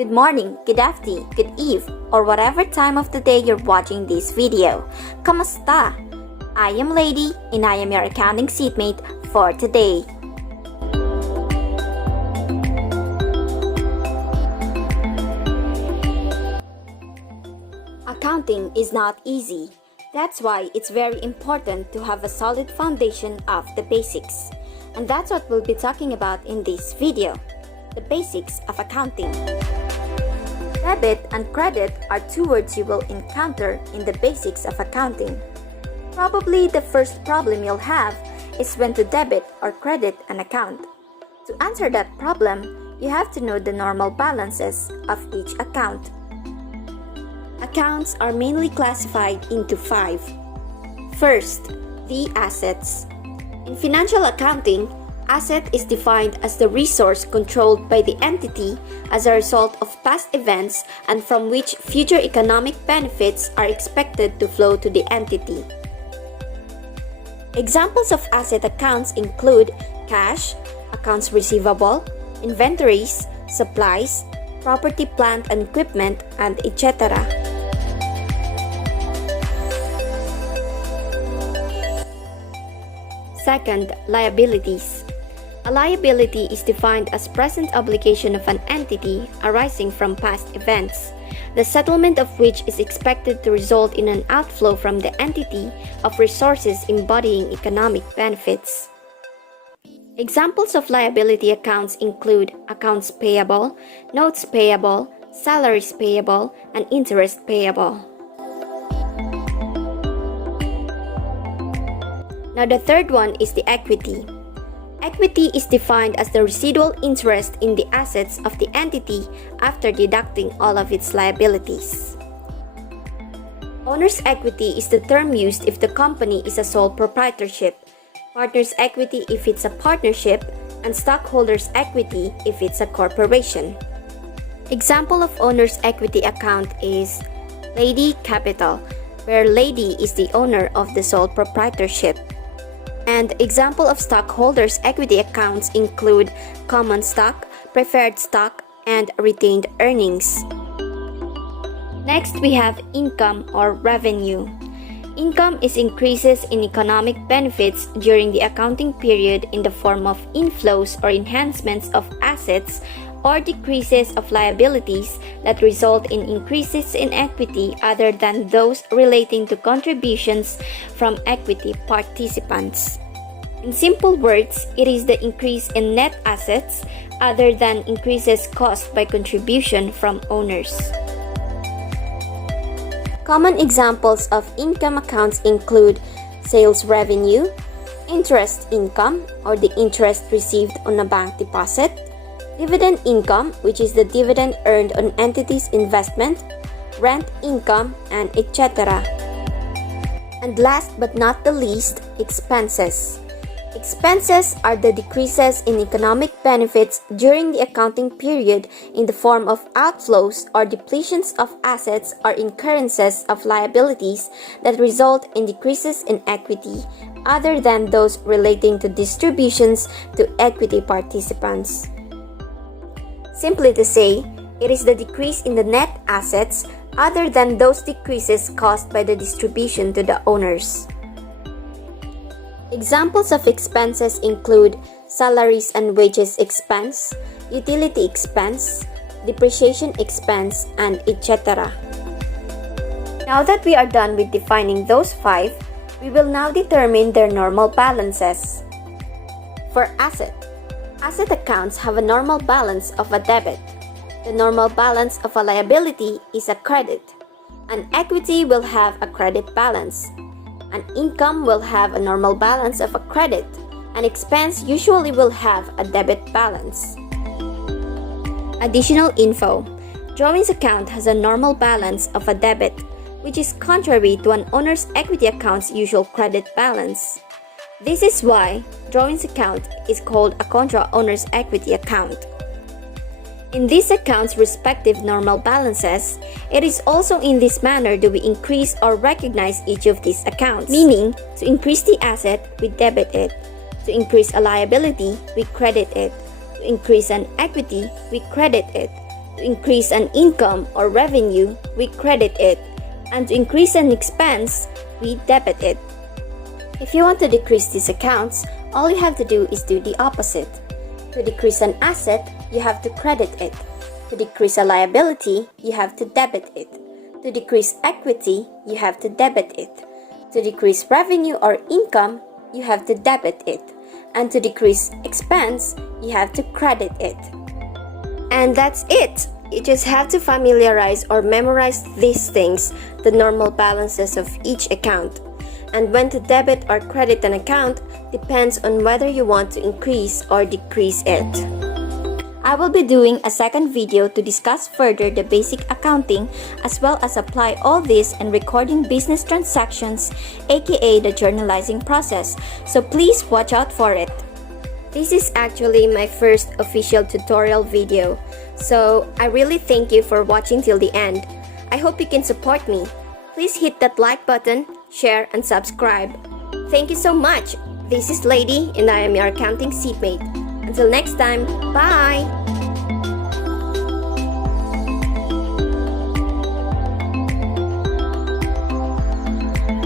Good morning, good afternoon, good eve, or whatever time of the day you're watching this video. Kamusta? I am Lady and I am your accounting seatmate for today. Accounting is not easy. That's why it's very important to have a solid foundation of the basics. And that's what we'll be talking about in this video. The basics of accounting. Debit and credit are two words you will encounter in the basics of accounting. Probably the first problem you'll have is when to debit or credit an account. To answer that problem, you have to know the normal balances of each account. Accounts are mainly classified into 5. First, the assets. In financial accounting, asset is defined as the resource controlled by the entity as a result of past events and from which future economic benefits are expected to flow to the entity. Examples of asset accounts include cash, accounts receivable, inventories, supplies, property, plant and equipment, and etc. Second, liabilities. A liability is defined as present obligation of an entity arising from past events, the settlement of which is expected to result in an outflow from the entity of resources embodying economic benefits. Examples of liability accounts include accounts payable, notes payable, salaries payable, and interest payable. Now the third one is the equity. Equity is defined as the residual interest in the assets of the entity after deducting all of its liabilities. Owner's equity is the term used if the company is a sole proprietorship, partner's equity if it's a partnership, and stockholders' equity if it's a corporation. Example of owner's equity account is Lady Capital, where Lady is the owner of the sole proprietorship. And example of stockholders' equity accounts include common stock, preferred stock, and retained earnings. Next, we have income or revenue. Income is increases in economic benefits during the accounting period in the form of inflows or enhancements of assets or decreases of liabilities that result in increases in equity other than those relating to contributions from equity participants. In simple words, it is the increase in net assets other than increases caused by contribution from owners. Common examples of income accounts include sales revenue, interest income or the interest received on a bank deposit, dividend income, which is the dividend earned on entity's investment, rent income, and etc. And last but not the least, expenses. Expenses are the decreases in economic benefits during the accounting period in the form of outflows or depletions of assets or incurrences of liabilities that result in decreases in equity other than those relating to distributions to equity participants. Simply to say, it is the decrease in the net assets other than those decreases caused by the distribution to the owners. Examples of expenses include salaries and wages expense, utility expense, depreciation expense, and etc. Now that we are done with defining those 5, we will now determine their normal balances. For asset accounts have a normal balance of a debit. The normal balance of a liability is a credit. An equity will have a credit balance. An income will have a normal balance of a credit. An expense usually will have a debit balance. Additional info. Drawings account has a normal balance of a debit, which is contrary to an owner's equity account's usual credit balance. This is why drawings account is called a contra owner's equity account. In these accounts' respective normal balances, it is also in this manner that we increase or recognize each of these accounts. Meaning, to increase the asset, we debit it. To increase a liability, we credit it. To increase an equity, we credit it. To increase an income or revenue, we credit it, and to increase an expense, we debit it. If you want to decrease these accounts, all you have to do is do the opposite. To decrease an asset, you have to credit it. To decrease a liability, you have to debit it. To decrease equity, you have to debit it. To decrease revenue or income, you have to debit it. And to decrease expense, you have to credit it. And that's it! You just have to familiarize or memorize these things, the normal balances of each account. And when to debit or credit an account depends on whether you want to increase or decrease it. I will be doing a second video to discuss further the basic accounting as well as apply all this in recording business transactions, aka the journalizing process, so please watch out for it. This is actually my first official tutorial video, so I really thank you for watching till the end. I hope you can support me. Please hit that like button, share, and subscribe. Thank you so much. This is Lady and I am your accounting seatmate. Until next time, bye!